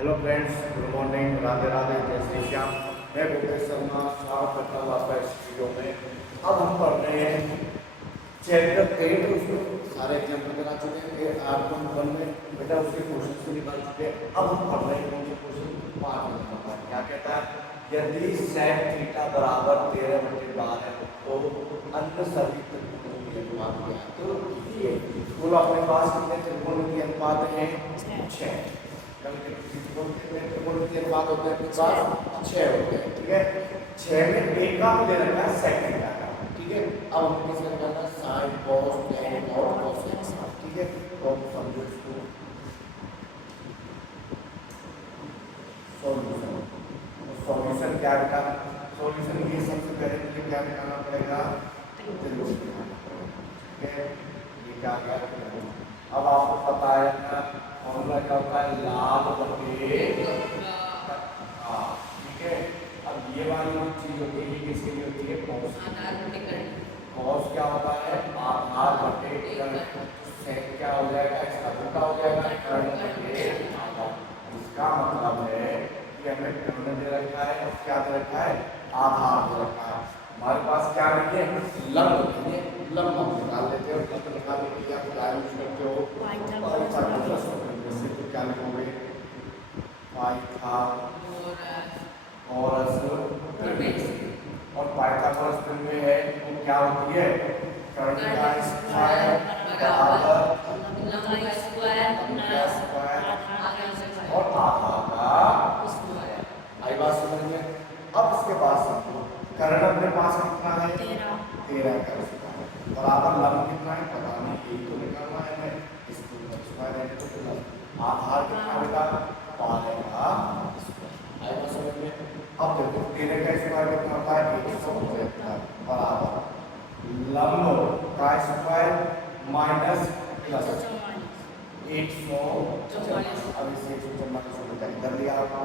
Hello friends, good morning, Radhe Radhe, जय श्री श्याम। मैं भूपेश शर्मा स्वागत करता हूँ आपका इस वीडियो में। अब हम पढ़ रहे हैं चैप्टर 8। उसमें सारे एग्जाम्पल करा चुके हैं। फिर R1 में बेटा उसके क्वेश्चन भी निकाल चुके हैं। अब हम पढ़ रहे हैं कौन से क्वेश्चन 5 नंबर। क्या कहता है? यदि sec थीटा बराबर 13/12 है तो अन्य सभी त्रिकोणों के अनुपात क्या है? तो ये कुल अपने पास कितने त्रिकोणों के अनुपात हैं? 6। त्रिकोण के अनुपात होते हैं अपने पास 6 होते हैं। ठीक है, 6 में एक का दे रखा है sec थीटा का। ठीक है, अब हम किसका निकालना है? sin cos tan और cosec। ठीक है, तो हम समझो इसको सॉल्यूशन। सॉल्यूशन क्या बेटा? सॉल्यूशन ये सबसे पहले मुझे क्या निकालना पड़ेगा? त्रिभुज निकालना पड़ेगा। ठीक है, ये क्या क्या त्रिभुज। अब आपको पता है ना फॉर्मूला क्या होता है? लाभ बटे हाँ। ठीक है, अब ये वाली जो चीज होती है किसके लिए होती है? cos। cos क्या होता है? आधार बटे कर्ण। sec क्या हो जाएगा? इसका उल्टा हो जाएगा, कर्ण बटे आधार। इसका मतलब है कि हमें कर्ण दे रखा है और क्या दे रखा है? आधार दे रखा है। हमारे पास क्या नहीं है? लंब नहीं है। लंब हम निकाल लेते हैं। लंब निकालने के लिए आप क्या यूज करते हो? पाइथागोरस। जैसे तो क्या लिखोगे? पाइथागोरस और पाइथागोरस में है वो क्या होती है? कर्ण का स्क्वायर बराबर और आधार का स्क्वायर। आई बात समझ में? अब इसके बाद समझो कर्ण अपने पास कितना है? 13 का स्क्वायर बराबर लंब कितना है? पता नहीं, यही तो निकालना है हमें। इसको स्क्वायर है तो प्लस आधार कितना होगा? 12 का स्क्वायर। आई बात समझ में? अब देखो 13 का स्क्वायर कितना होता है? 175 बराबर लंब का स्क्वायर माइनस प्लस 144। अब इसे 144 कर दिया आपको।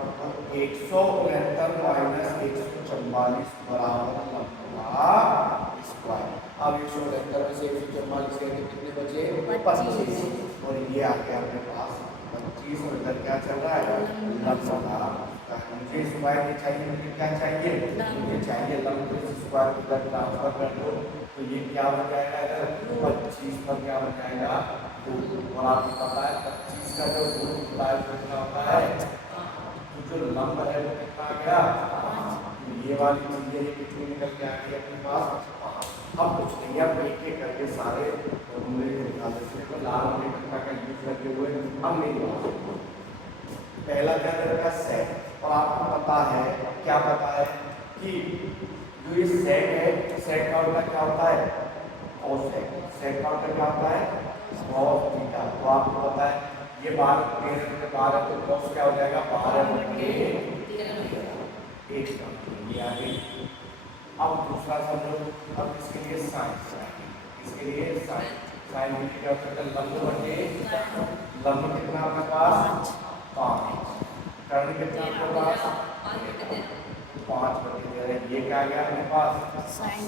169 माइनस 144 बराबर लंब का स्क्वायर। अब 169 में से 144 करके कितने बचे? 25। और ये आ गया अपने पास 25। और इधर क्या चल रहा है? लंब का। मुझे स्क्वायर नहीं चाहिए, मुझे क्या चाहिए? मुझे चाहिए लंब के स्क्वायर को इधर ट्रांसफर कर दो तो ये क्या बन जाएगा? इधर 25 पर क्या बन जाएगा? 2। और आपको पता है 25 का जो गुण होता है कितना होता है? तो जो लंब है वो कितना आ गया? 5। ये वाली चीजें ये कितनी निकल के आ गई अपने पास? 5। अब कुछ नहीं, अब एक एक करके सारे फॉर्मूले निकाल देते हैं। तो लाल वाले कट्टा का यूज करते हुए हम नहीं निकाल। पहला क्या दे रखा है? sec। और आपको पता है, क्या पता है कि जो ये sec है, sec का उल्टा क्या होता है? cosec। sec का उल्टा क्या होता है? cos theta. तो आपको पता है ये 12 तो cos क्या हो जाएगा? 12 बटे 1 का ये आ गई। अब दूसरा समझो, अब इसके लिए sin। इसके लिए sin क्या होता है? लंब बटे लंब कितना आपके पास? 5। कर्ण कितना आपके पास? 5 बटे 13। ये क्या आ गया अपने पास? sin।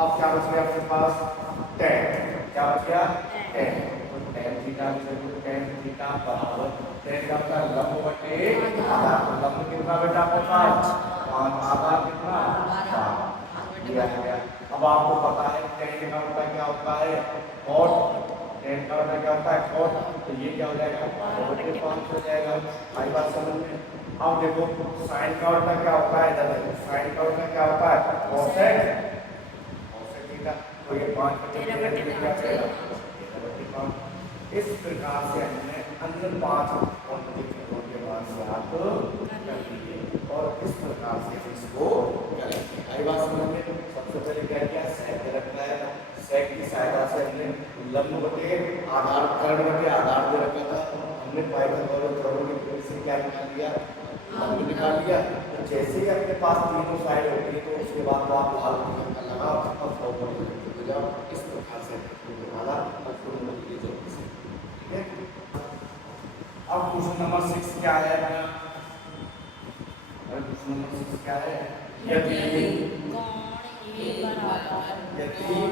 अब क्या बच गया अपने पास? tan। क्या बच गया? tan। तो tan थीटा tan थीटा बराबर tan का होता है लंब बटे आधार। लंब कितना बेटा आपके पास? 5। आधार कितना? 12। ये आ गया। अब आपको पता है tan का होता क्या होता है? cot। tan का होता क्या होता है? cot। तो ये क्या हो जाएगा? 12 बटे 5 हो जाएगा। आई बात समझ में? अब देखो sin का होता क्या होता है? इधर देखो sin का होता क्या होता है? cosec। तो ये 5 बटे 13 क्या जाएगा? 13 बटे 5। इस प्रकार से हमने अन्य 5 त्रिकोणों के बाद ज्ञात कर लिए और इस प्रकार से इसको करेंगे। आई बात समझ में? सबसे पहले क्या किया? sec रखा है। sec की सहायता से हमने लंब बटे आधार, कर्ण बटे आधार दे रखा था। हमने पाइथागोरस थ्योरम से क्या निकाल लिया? लंब निकाल लिया। तो जैसे ही आपके पास तीनों साइड होती है तो उसके बाद तो आप लाल रंग का लगाओ और फॉर्मूला लिख जाओ। इस प्रकार से वाला फॉर्मूला लिख दो। ठीक है, अब क्वेश्चन नंबर 6 क्या है? क्वेश्चन नंबर 6 क्या है? यदि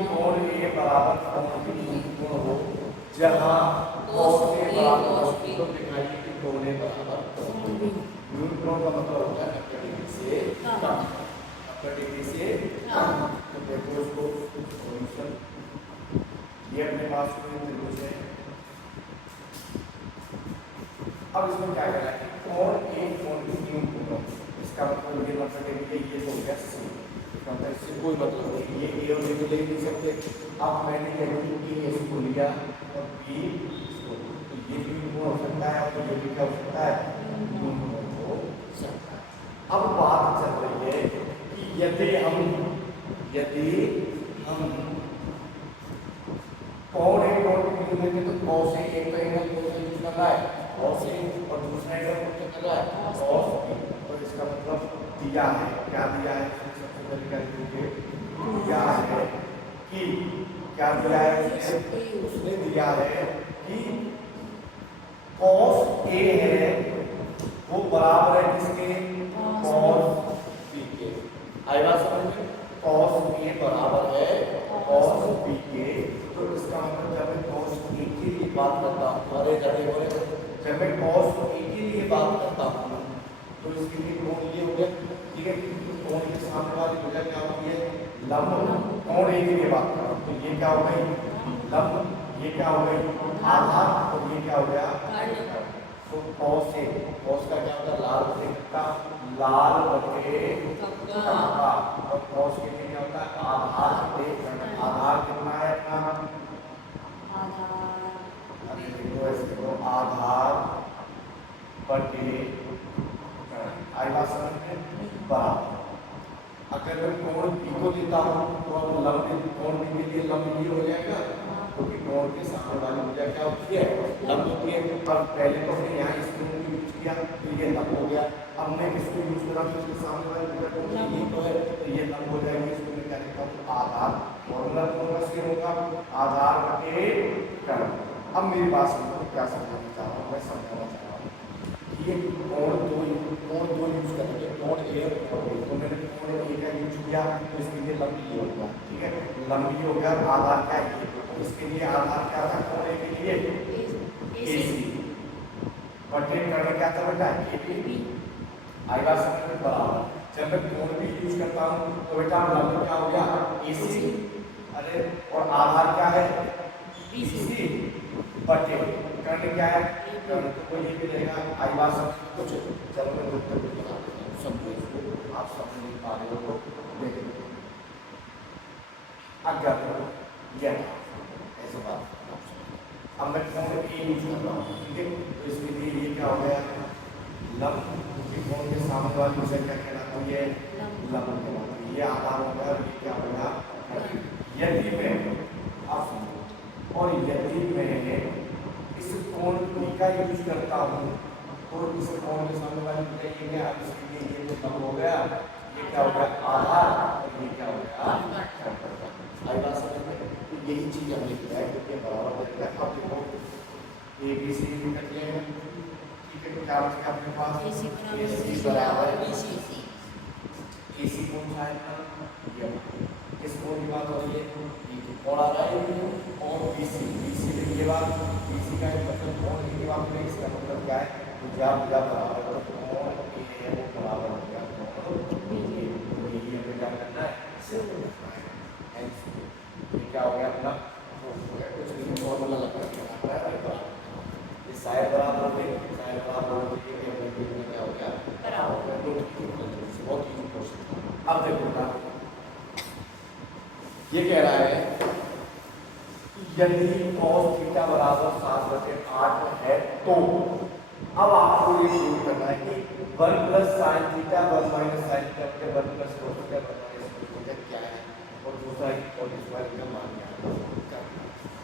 कोण A बराबर कोण B कोण हो जहां cos A बराबर cos B तो दिखाइए कि कोने बराबर कोण बी। न्यून कोण का मतलब होता है 90 डिग्री से कम, 90 डिग्री से कम। तो देखो इसको सॉल्यूशन, ये अपने पास में त्रिभुज है। अब इसमें क्या करना है, कोण ए कोण बी न्यून कोण, इसका मतलब ये मतलब है ये हो गया सी, मतलब इससे कोई मतलब नहीं, ये ए और बी को ले नहीं सकते। अब मैंने कहूँ ए इसको लिया और बी इसको, तो ये भी न्यून हो सकता है और ये भी क्या हो सकता है, न्यून हो सकता है। अब बात चल रही है कि यदि हम कोण ए कोण बी लेंगे तो कॉस ए, एक तो एंगल को यूज कर रहा है कॉस ए और दूसरा एंगल को कर रहा है कॉस बी, तो इसका मतलब दिया है, क्या दिया है, सबसे पहले क्या लिखोगे, दिया है कि, क्या दिया है उसने दिया है कि कॉस ए है वो बराबर है किसके, कॉस बी के। आई बात समझ में, कॉस ए बराबर है कॉस बी के। तो इसका मतलब जब मैं कॉस ए के लिए बात करता हूँ, अरे जब मैं कॉस ए के लिए बात करता हूँ तो इसके लिए कोण ये हो गया, ठीक है, कोण के सामने वाली भुजा क्या होती है, लंब। कोण ए के लिए बात कर रहा हूँ तो ये क्या हो गई, लंब, ये क्या हो गई, आधार, और ये क्या हो गया, तो कॉस ए, कॉस का क्या होता है, लाल बटे कक्का, लाल बटे कक्का, और कॉस के लिए क्या होता है, आधार बटे कर्ण। आधार कितना है अपना, अरे देखो ऐसे देखो, आधार बटे कर्ण। आई बात समझ में, बराबर। अगर मैं कोण बी को लेता हूँ तो अब लंब, कोण बी के लिए लंब ये हो जाएगा, क्योंकि कोण के सामने वाली भुजा क्या होती है, लंब होती है। पर पहले तो हमने यहाँ इसको यूज किया तो ये लंब हो गया, अब मैं इसको यूज करा तो इसके सामने वाली भुजा को ये तो है तो ये लंब हो जाएगी। इसको मैं क्या लिखता हूँ, आधार, फॉर्मूला कौन सा होगा, आधार बटे कर्ण। अब मेरी बात सुनो, क्या समझाना चाह रहा हूँ, मैं समझाना चाह रहा हूँ ये कोण दो यूज करेंगे, कोण ए और कोण बी। तो मैंने कोण ए का यूज किया तो इसके लिए लंब ये होगा, ठीक है, लंब ये हो गया, आधार क्या है, तो इसके लिए आधार क्या था, कोण ए के लिए AC बटे कर्ण क्या था बेटा, AB। आई बात समझ में, बराबर। जब मैं कोण बी यूज करता हूँ तो बेटा लंब क्या हो गया, AC, अरे और आधार क्या है, BC बटे कर्ण क्या है, कर्ण तो ये भी रहेगा। आई बात समझ में, कुछ चलो मैं उत्तर भी बता देता हूँ, समझो इसको, आप समझ नहीं पा रहे हो तो देखो, अगर यह ऐसे बात, अब मैं कोण ए यूज कर रहा हूँ, ठीक है, तो इसके लिए ये क्या हो गया, लंब, क्योंकि कोण के सामने वाली भुजा क्या कहलाती है, लंब कहलाती है। ये आधार हो गया, ये क्या हो गया, यदि मैं, आप सुनो, और यदि मैं इस कोण बी का यूज करता हूँ तो इस कोण के सामने वाली भुजा ये क्या, इसके लिए ये तो लंब हो गया, ये क्या हो गया, आधार, और ये क्या हो गया, आई बात समझ में। तो यही चीज हमने किया है, क्योंकि बराबर देता है। अब देखो ABC भी कर लिया है, ठीक है, क्या बच गया अपने पास, AC बराबर AC कौन सा है, ये किस कोण की बात हो रही है, ये कोण आ रहा है, और BC में ये बात, BC का मतलब कोण की बात नहीं, इसका मतलब क्या है, भुजा बराबर, तो कोण ए है वो बराबर हो गया कोण बी के। तो यही हमें क्या करना है, सिर्फ लिखना है, ये क्या हो गया अपना, कुछ नहीं, फॉर्मूला लगा के है, ये साइड बराबर है, साइड बराबर हो गई, ये अपने में क्या हो गया, बराबर। बहुत इजी क्वेश्चन। अब देखो ना, ये कह रहा है यदि cos थीटा बराबर 7/8 है तो अब आपको ये प्रूव करना है कि 1 plus sine theta 1 minus sine theta के 1 plus cos theta 1 minus cos theta क्या है, और दूसरा cos स्क्वायर का मान क्या है।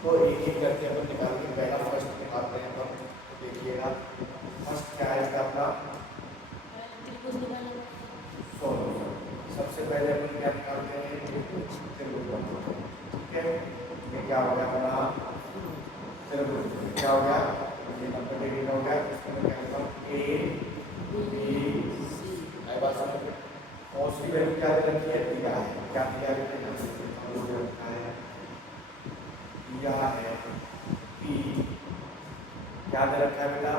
तो एक एक करके अपन निकालेंगे, पहला फर्स्ट निकालते हैं अपन, तो देखिएगा फर्स्ट क्या है इसका अपना सॉल्यूशन। सबसे पहले अपन क्या निकालते हैं, त्रिभुज, ठीक है, ये क्या हो गया अपना त्रिभुज, क्या हो गया, ये 90 डिग्री का हो गया, इसको मैं क्या लिखता हूँ ABC। आई बात समझ में, cos की वैल्यू क्या दे रखी है, दिया है, क्या दिया है, दिया है P, क्या दे रखा है बेटा,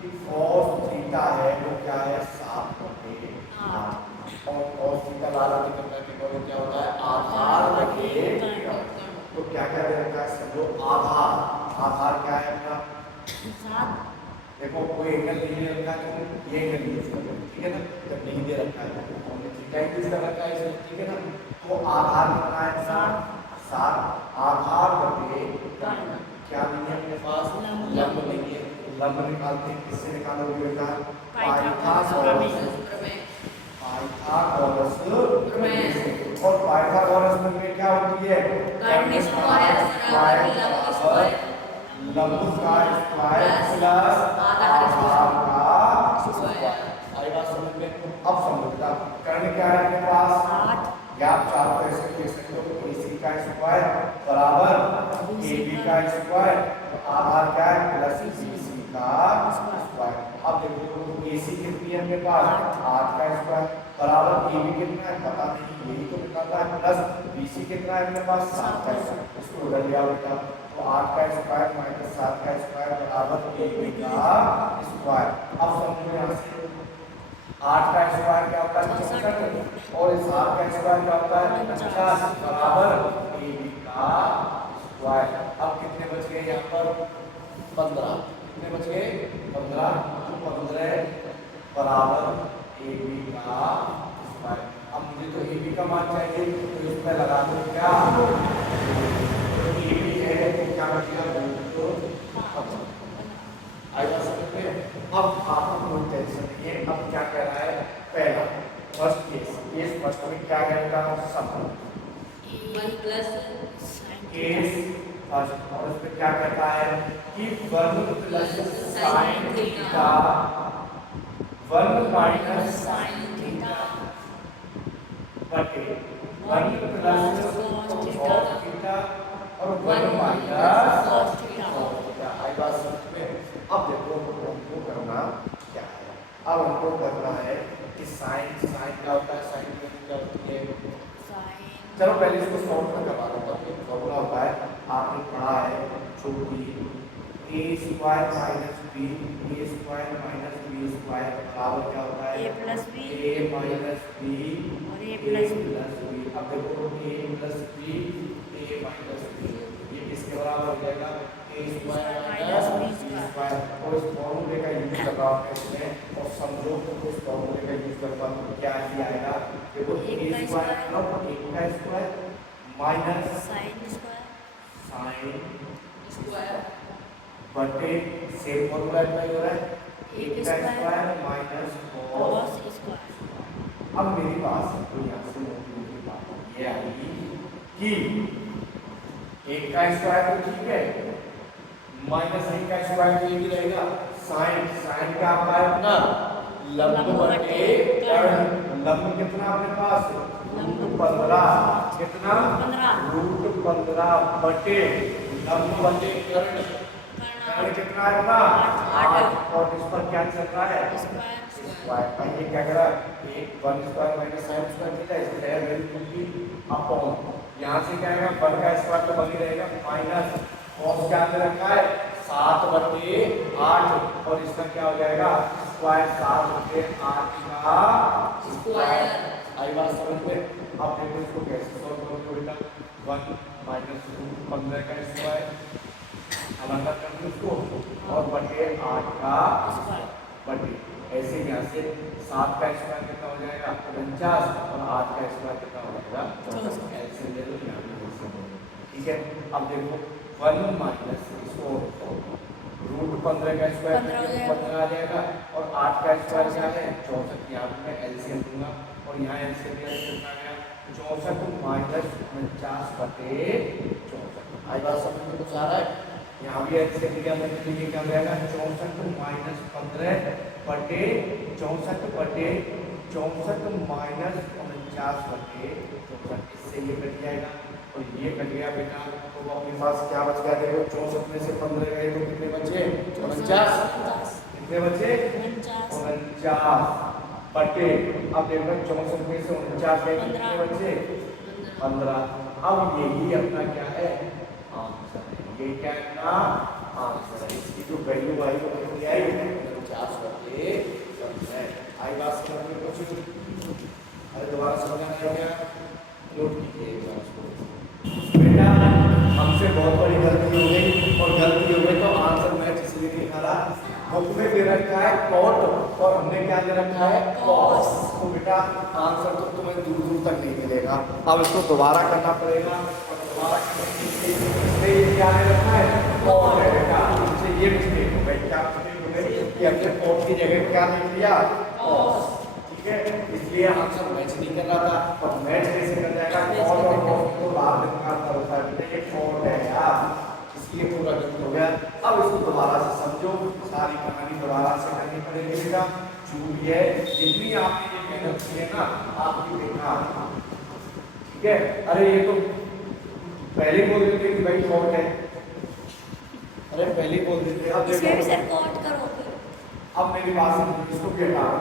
कि cos थीटा है वो क्या है 7/8 और cos थीटा लाल रंग का कैपिटल क्या होता है आधार बटे तो क्या क्या दे रखा है समझो आधार आधार क्या है अपना 7 देखो कोई एंगल नहीं दे रखा है तो ये एंगल यूज कर रहे हैं ठीक है ना जब नहीं दे रखा है हमने थीटा यूज कर रखा है इसमें ठीक है ना तो आधार कितना है 7 आधार बटे क्या नहीं है अपने पास लंब नहीं है लंब निकालते हैं किससे निकालोगे बेटा पाइथागोरस प्रमेय और पाइथागोरस प्रमेय क्या होती है लंब स्क्वायर प्लस आधार का स्क्वायर आई बात समझ में अब समझता कर्ण क्या है अपने पास 8 या आप चारों को ऐसे लिख सकते हो AC का स्क्वायर बराबर AB का स्क्वायर आधार क्या है प्लस BC का स्क्वायर अब देखो AC कितनी है अपने पास 8 का स्क्वायर बराबर AB कितना है पता नहीं यही तो निकालना है प्लस BC कितना है अपने पास 7 का स्क्वायर इसको उधर लिया बेटा तो 8 का स्क्वायर माइनस 7 का स्क्वायर बराबर AB का स्क्वायर अब समझो यहाँ से 8 का स्क्वायर क्या होता है 64 और 7 का स्क्वायर क्या होता है 50 बराबर AB का स्क्वायर अब कितने बच गए यहाँ पर 15 कितने बच गए 15 बराबर AB का स्क्वायर अब मुझे तो AB का मान चाहिए तो इसमें लगा दो क्या AB है तो क्या बचेगा आएगा समझ में अब आपको कोई टेंशन नहीं है अब क्या कह रहा है पहला फर्स्ट केस फर्स्ट में क्या कहता है सम 1 प्लस केस फर्स्ट और इसमें क्या कहता है कि 1 plus sin theta 1 minus sin theta बटे 1 प्लस cos थीटा और 1 माइनस cos थीटा आई बात समझ में अब देखो हमको करना क्या है अब हमको करना है कि साइन क्या होता है साइन क्या होती है चलो पहले इसको सॉल्व करवा लो तब ये फॉर्मूला होता है आपने पढ़ा है छोटी a स्क्वायर माइनस b बराबर क्या होता है a माइनस b और a प्लस b अब देखो a प्लस b ये किसके बराबर हो जाएगा a square minus b square और इस फॉर्मूले का यूज कर रहा हूं इसमें और समझो तो इस फॉर्मूले का यूज करता हूं क्या आएगा देखो a स्क्वायर मतलब 1 का स्क्वायर माइनस sin स्क्वायर बटे सेम फॉर्मूला अप्लाई हो रहा है 1 का स्क्वायर माइनस cos स्क्वायर अब मेरी पास तो यहां से मोटी बात ये आएगी कि 1 का स्क्वायर तो ठीक है माइनस 1 का स्क्वायर तो ये भी रहेगा sin क्या आता है अपना लंब बटे कर्ण लंब कितना अपने पास √15 कितना √15 बटे लंब बटे कर्ण कितना है अपना 8 और इस पर क्या चल रहा है स्क्वायर ये क्या कर रहा है 1 square minus sin square theta इसलिए वैल्यू की अपॉन यहां से क्या आएगा 1 का स्क्वायर तो बनी रहेगा माइनस cos क्या दे रखा है 7/8 और इसका क्या हो जाएगा स्क्वायर 7/8 का स्क्वायर आई बात समझ में अब देखो इसको कैसे सॉल्व करोगे बेटा 1 माइनस √15 का स्क्वायर अलग कर दो इसको और बटे 8 का स्क्वायर बटे ऐसे यहाँ से 7 का स्क्वायर कितना हो जाएगा 49 और 8 का स्क्वायर कितना हो जाएगा 64 ऐसे ले लो यहाँ पे ठीक है अब देखो 1 माइनस इसको √15 का स्क्वायर 15 आ जाएगा और 8 का स्क्वायर क्या है 64 यहाँ पे मैं एलसीएम दूंगा और यहाँ एलसीएम कितना गया 64 माइनस 49/64 आई बात समझ में कुछ आ रहा है यहाँ भी एलसीएम क्या क्या रहेगा 64 माइनस 15/64 माइनस 49/64 इससे ये कट जाएगा और ये कट गया बेटा तो अपने पास क्या बच गया देखो 64 में से 15 गए तो कितने बचे 49 कितने बचे 49 बटे अब देखो 64 में से 49 गए कितने बचे 15 अब यही अपना क्या है आंसर है ये क्या है अपना आंसर है इसकी जो वैल्यू आई वो कितनी आई 50 होते है। आई बात समझ में कुछ? अरे दोबारा समझना है क्या? नोट कीजिए एक बार इसको। बेटा हमसे बहुत बड़ी गलती हो गई, और गलती हो गई तो आंसर मैच इसलिए नहीं आ रहा। बुक में दे रखा है कॉट और हमने क्या दे रखा है कॉस, तो बेटा आंसर तो तुम्हें दूर दूर तक नहीं मिलेगा। अब इसको दोबारा करना पड़ेगा, और दोबारा करने के लिए क्या दे रखा है कॉट है बेटा। इससे ये मिस्टेक हो गई, क्या मिस्टेक हो गई कि हमने कॉट की जगह क्या लिख लिया कॉस, ठीक है, इसलिए आंसर मैच नहीं कर रहा था। और मैच कैसे कर जाएगा, कॉट और कॉस को बाद में निकालना होता है, बेटा ये कॉट है यार, इसलिए पूरा गलत हो गया। अब इसको दोबारा से समझो, सारी कहानी दोबारा से करनी पड़ेगी बेटा। जो भी है जितनी आपने ये मेहनत की है ना आपकी बेकार, ठीक है। अरे ये तो पहले बोल देते कि भाई कॉट है, अरे पहले बोल देते। अब देखो सर कॉट करो फिर। अब मेरी बात सुनो, इसको भी हटाओ,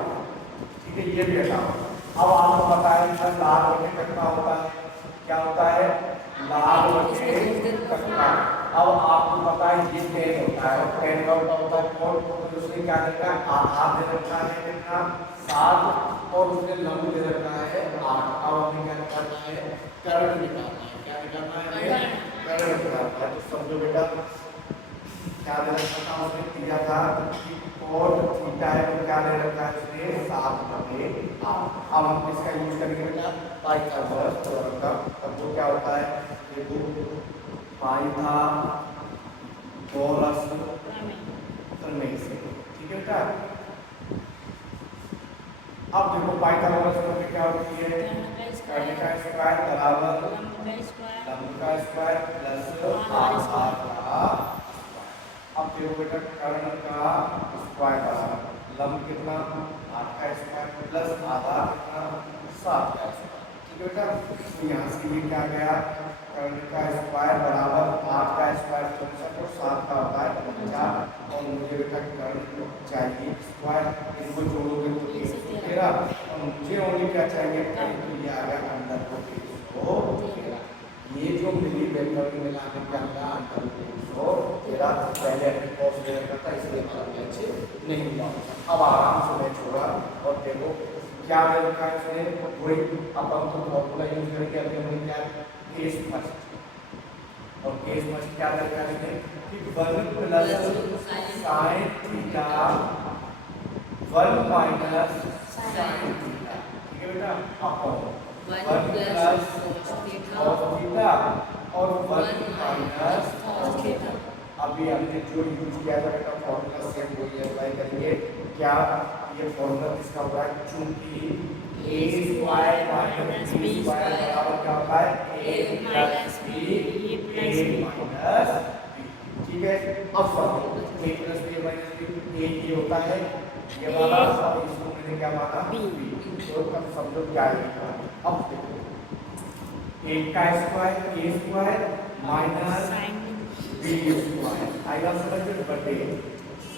ठीक है, ये भी हटाओ। अब आपको पता है लाल बटे कटना होता है, क्या होता है लाल बटे कटना। अब आपको पता है ये टेन होता है, और टेन का होता है कॉट, तो उसने क्या करना है आधार दे रखा है कितना 7, और उसने लंब दे रखा है 8। अब हमें क्या करना है कर्ण निकालना है, क्या निकालना है कर्ण निकालना है। तो समझो बेटा क्या दे रखा था उसने, दिया था कि कॉट थीटा है, तो क्या दे रखा है उसने 7/8। अब हम इसका यूज करेंगे बेटा पाइथागोरस थ्योरम का। अब वो क्या होता है देखो, पाइथागोरस प्रमेय से, ठीक है बेटा। अब देखो पाइथागोरस प्रमेय क्या होती है, कर्ण का स्क्वायर बराबर लंब का स्क्वायर प्लस आधार का। अब देखो बेटा कर्ण का स्क्वायर बराबर लंब कितना 8 का स्क्वायर प्लस आधार कितना 7 का स्क्वायर, ठीक है बेटा। तो यहाँ से ये क्या गया, कर्ण का स्क्वायर बराबर 8 का स्क्वायर 64 और 7 का होता है 49, और मुझे बेटा कर्ण चाहिए स्क्वायर, इनको जोड़ोगे तो 113, और मुझे ओनली क्या चाहिए कर्ण, तो ये आ गया अंडर रूट 113। ये जो मिली वेक्टर में मिलाने के अंदर अंडर रूट 113 पहले अपने कॉस दे रखा था, इसलिए हमारा मैच नहीं हुआ। अब आराम से मैच होगा, और देखो क्या दे रखा है इसने, वही अपन तो फॉर्मूला यूज करके अपने वही क्या केस फर्स्ट, और केस फर्स्ट क्या दे रखा है इसने कि 1 plus sine theta 1 minus sine theta, ठीक है बेटा, अपन 1 प्लस cos थीटा और 1 माइनस cos थीटा। अभी हमने जो यूज किया था बेटा फॉर्मूला सेम वही अप्लाई करेंगे। क्या ये फॉर्मूला किसका होता है, चूंकि a square minus b square बराबर क्या होता है a plus b minus b, ठीक है। अब समझो a plus b minus b ये होता है ये वाला, और इसको मैंने क्या माना b, तो अब समझो क्या है। अब देखो a का square a square minus b square आएगा समझ में, बटे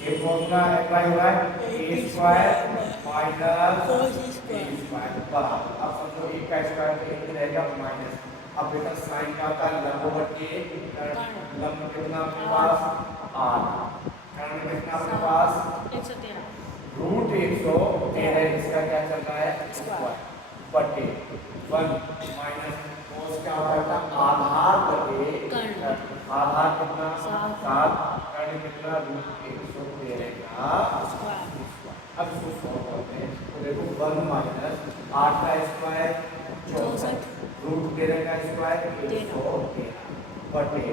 ये फॉर्मूला अप्लाई हो रहा है a square minus b square बराबर। अब समझो a का स्क्वायर तो एक रहेगा माइनस। अब बेटा साइन का होता है लंब बटे लंब कितना आपके पास 8, कर्ण कितना आपके पास 113 रूट 113, इसका क्या चल रहा है स्क्वायर बटे 1 माइनस कोस क्या होता है आधार बटे कर्ण, आधार कितना 7, कर्ण कितना रूट 113 का स्क्वायर। अब इसको सॉल्व करते हैं, तो देखो 1 माइनस 8 का स्क्वायर 64 रूट 13 का स्क्वायर 113 बटे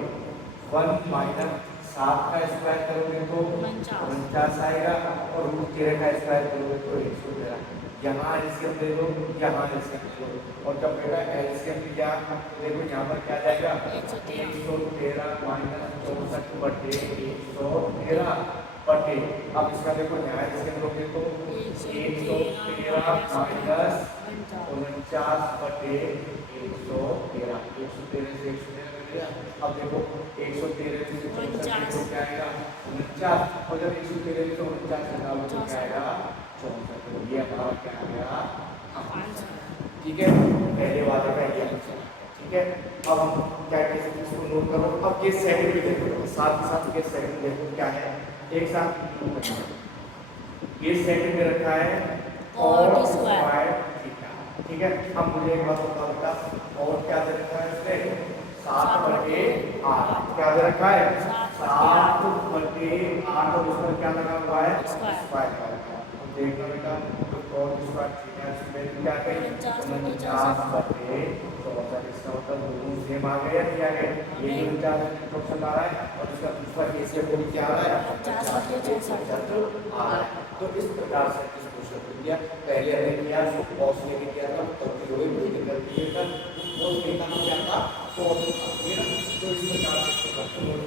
1 माइनस 7 का स्क्वायर करोगे तो 49 आएगा, और रूट 13 का स्क्वायर करोगे तो 113। यहाँ एलसीएम ले लो, यहाँ एलसीएम ले लो, और जब बेटा एलसीएम लिया तो देखो यहाँ पर क्या जाएगा 113 माइनस 64 बटे 113 बटे। अब इसका देखो यहाँ एलसीएम लोगे तो 113 माइनस 49 बटे 113, 113 से 113 कर दिया। अब देखो 113 से 64 तो क्या आएगा 49, और जब 113 से 49 निकालो तो क्या आएगा 64, तो ये हमारा क्या आ गया आंसर, ठीक है। पहले वाले का ये आंसर, ठीक है। अब हम क्या कहते हैं इसको नोट करो। अब केस सेकंड भी देखो, साथ ही साथ केस सेकंड देखो क्या है, एक साथ ये सेट में रखा है cot cot square। Square theta. ठीक है, अब मुझे एक बात बता बेटा, cot क्या दे रखा है इसने? 7/8। क्या दे रखा है? 7/8। और उस पर क्या लगा हुआ है? स्क्वायर। स्क्वायर लगा हुआ है। तो देखना बेटा, तो cot स्क्वायर थीटा इसमें क्या करें? 49/64। इसका मतलब दोनों सेम आ गए या नहीं आ गए? ये जो 49 क्वेश्चन आ रहा है और इसका दूसरा केसीएफ भी क्या आ रहा है? 50/64 आ रहा है। तो इस प्रकार से इस क्वेश्चन को किया। पहले हमने किया जो कॉस लेके किया था, गलती हो गई, भूल गलती था, वो देखा क्या था, cos था। ठीक है ना? तो इस प्रकार से इसको करते हैं।